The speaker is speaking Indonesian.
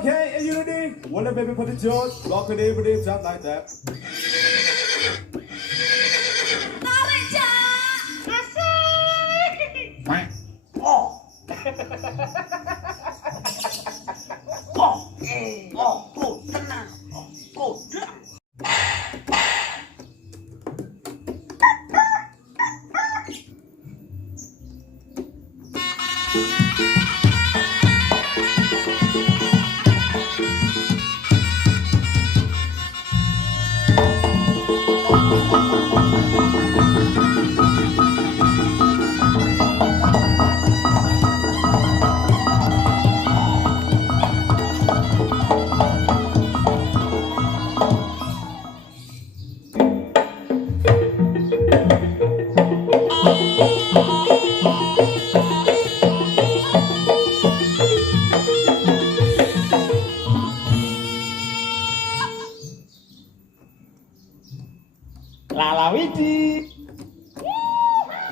Okay, in unity. When the baby put the George, rock it, everybody, jump like that. Tarik, Cak. Asik. Oh. Tenang. Diam. Lala Widi.